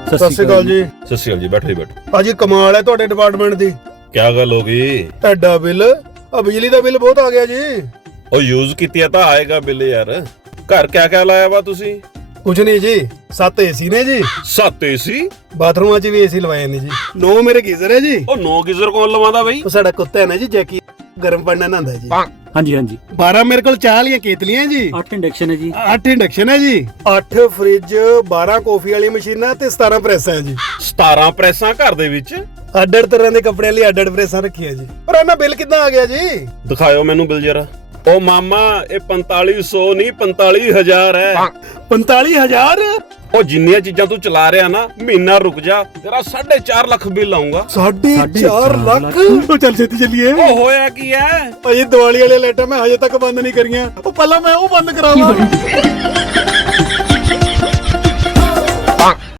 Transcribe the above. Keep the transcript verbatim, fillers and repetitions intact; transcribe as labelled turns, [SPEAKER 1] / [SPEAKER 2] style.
[SPEAKER 1] ਸਤਿ ਸ਼੍ਰੀ ਅਕਾਲ ਜੀ।
[SPEAKER 2] ਸਤਿ ਸ਼੍ਰੀ ਅਕਾਲ ਜੀ, ਬੈਠੋ ਜੀ ਬੈਠੋ।
[SPEAKER 1] ਭਾਜੀ ਕਮਾਲ ਹੈ ਤੁਹਾਡੇ ਡਿਪਾਰਟਮੈਂਟ ਦੀ।
[SPEAKER 2] ਕੀ ਗੱਲ ਹੋ ਗਈ?
[SPEAKER 1] ਐਡਾ ਬਿੱਲ, ਆ ਬਿਜਲੀ ਦਾ ਬਿੱਲ ਬਹੁਤ ਆ ਗਿਆ ਜੀ।
[SPEAKER 2] ਉਹ ਯੂਜ਼ ਕੀਤੀ ਆ ਤਾਂ ਆਏਗਾ ਬਿੱਲ ਯਾਰ। ਘਰ ਕਿਆ ਕਿਆ ਲਾਇਆ ਵਾ ਤੁਸੀਂ?
[SPEAKER 1] ਕੁਝ ਨਹੀਂ ਜੀ, ਸੱਤ ਏਸੀ ਨੇ ਜੀ,
[SPEAKER 2] ਸੱਤ ਏਸੀ?
[SPEAKER 1] ਬਾਥਰੂਮਾਂ 'ਚ ਵੀ ਏਸੀ ਲਵਾਏ ਨੇ ਜੀ। ਨੌ ਮੇਰੇ ਗੀਜ਼ਰ ਹੈ ਜੀ।
[SPEAKER 2] ਉਹ ਨੋ ਗੀਜ਼ਰ ਕੌਣ ਲਵਾਉਂਦਾ ਬਈ?
[SPEAKER 1] ਉਹ ਸਾਡਾ ਕੁੱਤਾ ਹੈ ਨਾ ਜੀ ਜੈਕੀ, ਗਰਮ ਪਾਣੀ ਨਾਲ ਨਹਾਉਂਦਾ ਜੀ।
[SPEAKER 3] ਹਾਂਜੀ ਹਾਂਜੀ
[SPEAKER 1] ਬਾਰਾਂ ਮੇਰੇ ਕੋਲ ਚਾਹ ਵਾਲੀਆਂ ਕੇਤਲੀਆਂ ਜੀ,
[SPEAKER 3] ਅੱਠ ਇੰਡਕਸ਼ਨ ਹੈ ਜੀ।
[SPEAKER 1] ਅੱਠ ਇੰਡਕਸ਼ਨ ਹੈ ਜੀ, ਅੱਠ ਫ੍ਰਿਜ, ਬਾਰਾਂ ਕਾਫੀ ਵਾਲੀ ਮਸ਼ੀਨਾਂ ਤੇ ਸਤਾਰਾਂ ਪ੍ਰੈਸਾਂ ਹੈ ਜੀ।
[SPEAKER 2] ਸਤਾਰਾਂ ਪ੍ਰੈਸਾਂ ਘਰ ਦੇ ਵਿੱਚ?
[SPEAKER 1] ਅੱਡ ਅੱਡ ਤਰ੍ਹਾਂ ਦੇ ਕੱਪੜਿਆਂ ਲਈ ਅੱਡ ਅੱਡ ਪ੍ਰੈਸਾਂ ਰੱਖੀਆਂ ਜੀ। ਪਰ ਇਹਨਾਂ ਬਿੱਲ ਕਿੱਦਾਂ ਆ ਗਿਆ ਜੀ?
[SPEAKER 2] ਦਿਖਾਇਓ ਮੈਨੂੰ ਬਿੱਲ ਜਰਾ। ਉਹ ਮਾਮਾ ਇਹ ਪੰਤਾਲੀ ਸੌ ਨਹੀਂ ਪੰਤਾਲੀ ਹਜ਼ਾਰ ਹੈ।
[SPEAKER 1] ਪੰਤਾਲੀ ਹਜ਼ਾਰ?
[SPEAKER 2] ਉਹ ਜਿੰਨੀਆਂ ਚੀਜ਼ਾਂ ਤੂੰ ਚਲਾ ਰਿਹਾ ਨਾ, ਮਹੀਨਾ ਰੁਕ ਜਾ, ਤੇਰਾ ਸਾਢੇ ਚਾਰ ਲੱਖ ਬਿੱਲ ਆਊਗਾ।
[SPEAKER 1] ਸਾਢੇ ਚਾਰ ਲੱਖ? ਉਹ ਚੱਲ ਛੇਤੀ ਚੱਲੀਏ।
[SPEAKER 2] ਉਹ ਹੋਇਆ ਕੀ ਹੈ?
[SPEAKER 1] ਭਾਜੀ ਦੀਵਾਲੀ ਵਾਲੇ ਲਾਈਟਾਂ ਮੈਂ ਹਜੇ ਤੱਕ ਬੰਦ ਨਹੀਂ ਕਰੀਆਂ। ਉਹ ਪਹਿਲਾਂ ਮੈਂ ਉਹ ਬੰਦ ਕਰਾਵਾਂ।